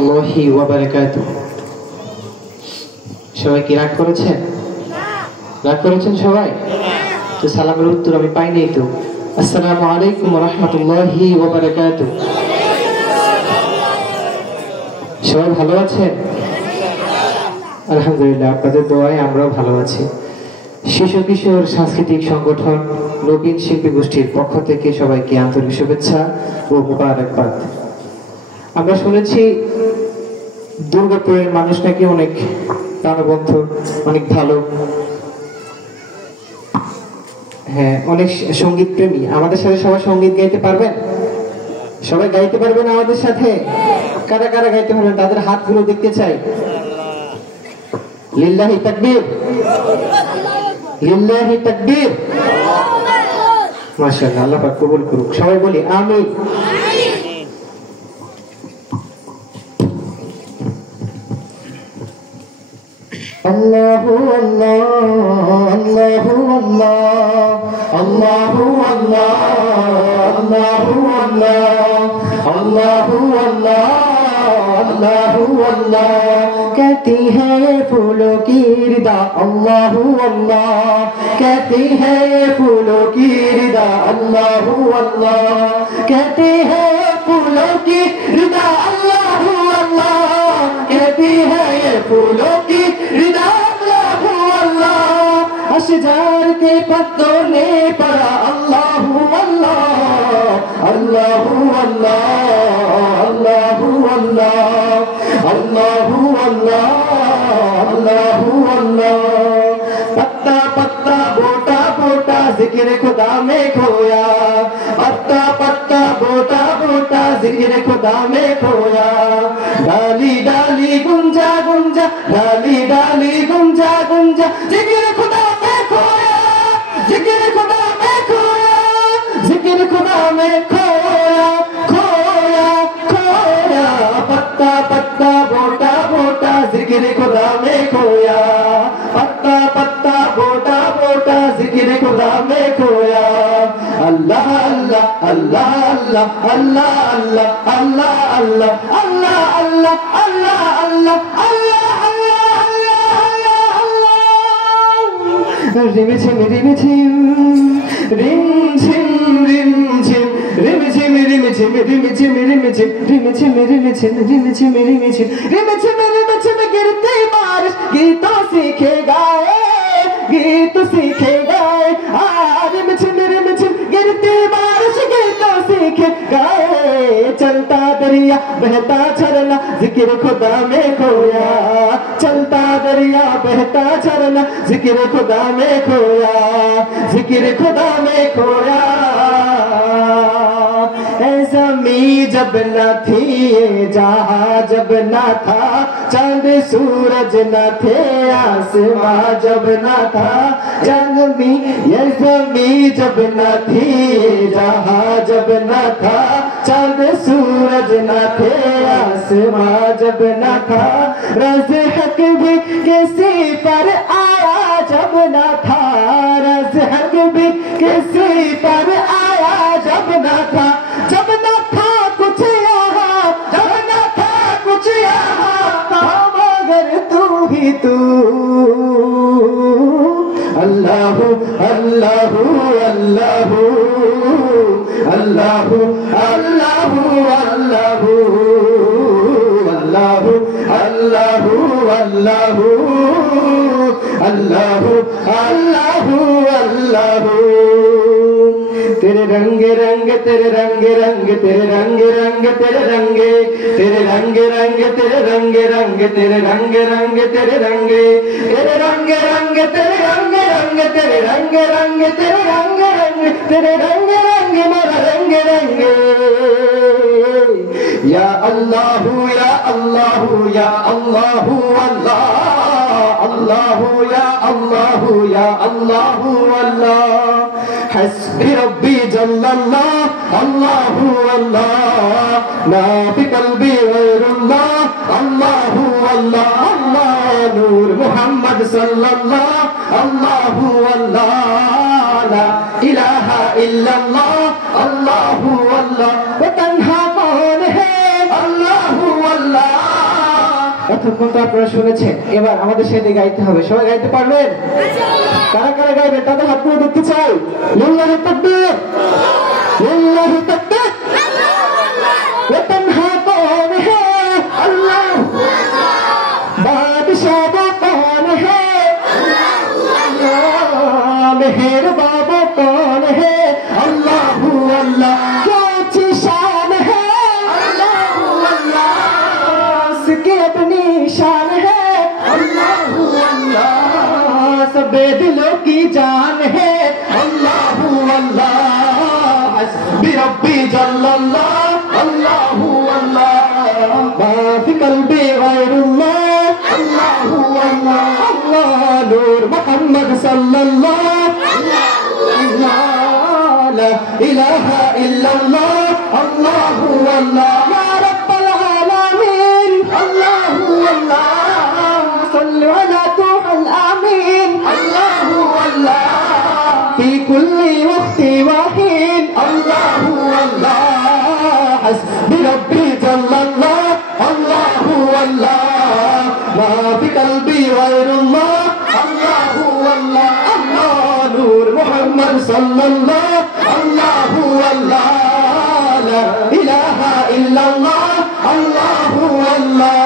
আল্লাহি ওয়া বারাকাতুহু। সবাই কি রাগ করেছেন? রাগ করেছেন সবাই? তো সালামের উত্তর আমি পাইনি তো। আসসালামু আলাইকুম ওয়া রাহমাতুল্লাহি ওয়া বারাকাতুহু। সবাই ভালো আছেন? আলহামদুলিল্লাহ, আপনাদের দোয়ায় আমরাও ভালো আছি। শিশু কিশোর সাংস্কৃতিক সংগঠন নবীন শিল্পী গোষ্ঠীর পক্ষ থেকে সবাইকে আন্তরিক শুভেচ্ছা ও মুবারকবাদ। আমরা শুনেছি দুর্গাপুরের মানুষ নাকি অনেক প্রাণবন্ত, অনেক ভালো, হ্যাঁ অনেক সঙ্গীত প্রেমী। আমাদের সাথে সবাই সঙ্গীত গাইতে পারবেন? সবাই গাইতে পারবেন আমাদের সাথে? কারা কারা গাইতে পারবেন তাদের হাতগুলো দেখতে চাই। লিল্লাহি তাকবীর, লিল্লাহি তাকবীর। মাশাআল্লাহ, আল্লাহ পাক কবুল করুক। সবাই বলি আমিন। আল্লাহু আল্লাহ, আল্লাহু আল্লাহ, আল্লাহু আল্লাহ, আল্লাহু আল্লাহ, আল্লাহু আল্লাহ, अल्लाहु अल्लाह। कहती है फूलों की रिदा अल्लाहु अल्लाह, कहती है फूलों की रिदा अल्लाहु अल्लाह, कहती है फूलों की रिदा अल्लाहु अल्लाह, कहती है ये फूलों की रिदा अल्लाहु अल्लाह। अशजार के पत्तों ने पढ़ा अल्लाहु अल्लाह, अल्लाहु अल्लाह, अल्लाहु अल्लाह, अल्लाहु अल्लाह, अल्लाहु अल्लाह। पत्ता पत्ता बोटा बोटा जिक्र खुदा में खोया, पत्ता पत्ता बोटा बोटा जिक्र खुदा में खोया। डाली डाली गुंजा गुंजा, डाली डाली गुंजा गुंजा, जिक्र खुदा में खोया, जिक्र खुदा में खोया, जिक्र खुदा में खोया, खोया खोया। पत्ता पत्ता बोटा बोटा जिक्र खुदा में खोया, पत्ता पत्ता बोटा बोटा जिक्र खुदा में खोया। अल्लाह अल्लाह अल्लाह अल्लाह अल्लाह अल्लाह अल्लाह अल्लाह अल्लाह अल्लाह अल्लाह अल्लाह अल्लाह अल्लाह। रिमझिम रिमझिम रिमझिम रिमझिम रिमझिम रिमझिम रिमझिम रिमझिम रिमझिम रिमझिम रिमझिम रिमझिम रिमझिम रिमझिम गिरती बारिश गीतों सीखे गाए, गीत सीखे गाए। रिमझिम रिमझिम गिरती बारिश गीतों सीखे गाए। चलता दरिया बहता झरना जिक्र खुदा में खोया, चलता दरिया बहता झरना जिक्र खुदा में खोया, जिक्र खुदा में खोया। ज़मीं जब न थी ये जहां जब न था, चांद सूरज न थे आसमां जब न था। जंगमी ये ज़मीं जब न थी ये जहां जब न था, चांद सूरज न थे आसमां जब न था। रज़्क़ भी किसी पर आया जब न था, रज़्क़ भी किसी पर आया जब न था। जब न था कुछ यहाँ, जब न था कुछ यहाँ, था मगर तू ही तू। अल्लाहु अल्लाहु अल्लाहु अल्लाहु अल्लाहु अल्लाहु अल्लाहु अल्लाहु अल्लाहु अल्लाहु अल्लाहु अल्लाहु। तेरे रंग रंग तेरे रंग रंग तेरे रंग रंग तेरे रंगे, तेरे रंग रंग तेरे रंग रंग तेरे रंग रंग तेरे रंगे, तेरे रंग रंग तेरे रंग रंग तेरे रंग रंग तेरे रंग रंग तेरे रंग रंग मेरा रंग रंग। या अल्लाहु या अल्लाहु या अल्लाहु अल्लाह, अल्लाहु या अल्लाहु या अल्लाहु अल्लाह। हस्बी रब्बी जल्लल्लाह, अल्लाहु अल्लाह, मा फी क़ल्बी गैरुल्लाह, अल्लाहु अल्लाह। अल्लाह नूर मुहम्मद सल्लल्लाह, अल्लाहु अल्लाह, ला इलाहा इल्लल्लाह, अल्लाहु अल्लाह। वो तन्हा कौन है? अल्लाहु अल्लाह। এতক্ষণ তো আপনারা শুনেছেন, এবার আমাদের সাথে গাইতে হবে। সবাই গাইতে পারবেন? কারা কারা গাইবেন তাদের হাত তুলে দেখতে চাই। লিল্লাহি তাকবীর, লিল্লাহি তাকবীর। वो तन्हा कौन है? अल्लाह। बादशाह वो कौन है? मेहरबान वो कौन है? अल्लाह अल्लाह। क्या अच्छी शान है? अल्लाह अल्लाह। उसकी अपनी शान है। अल्लाह अल्लाह। सब दिलों की जान है। अल्लाह अल्लाह। हस्बी रब्बी जल्लल्लाह। अल्लाहु अल्लाह। माफी कल्बी गैरुल्लाह। अल्लाहु अल्लाह। अल्लाह नूर मोहम्मद सल्लल्लाह। अल्लाह ला इलाहा इल्लल्लाह। अल्लाहु अल्लाह। या रब्बल आलमीन। अल्लाहु अल्लाह। सल्लु अला तूहल आमीन। अल्लाहु अल्लाह। फी कुल्ली वक्ति वाहीन। अल्लाहु अल्लाह। हस्बी रब्बी जल्लल्लाह। अल्लाहु अल्लाह। मा फी कल्बी गैरुल्लाह। अल्लाहु अल्लाह। अल्लाह नूर मोहम्मद सल्लल्लाह। अल्लाहु अल्लाह। ला इलाहा इल्लल्लाह। अल्लाहु अल्लाह।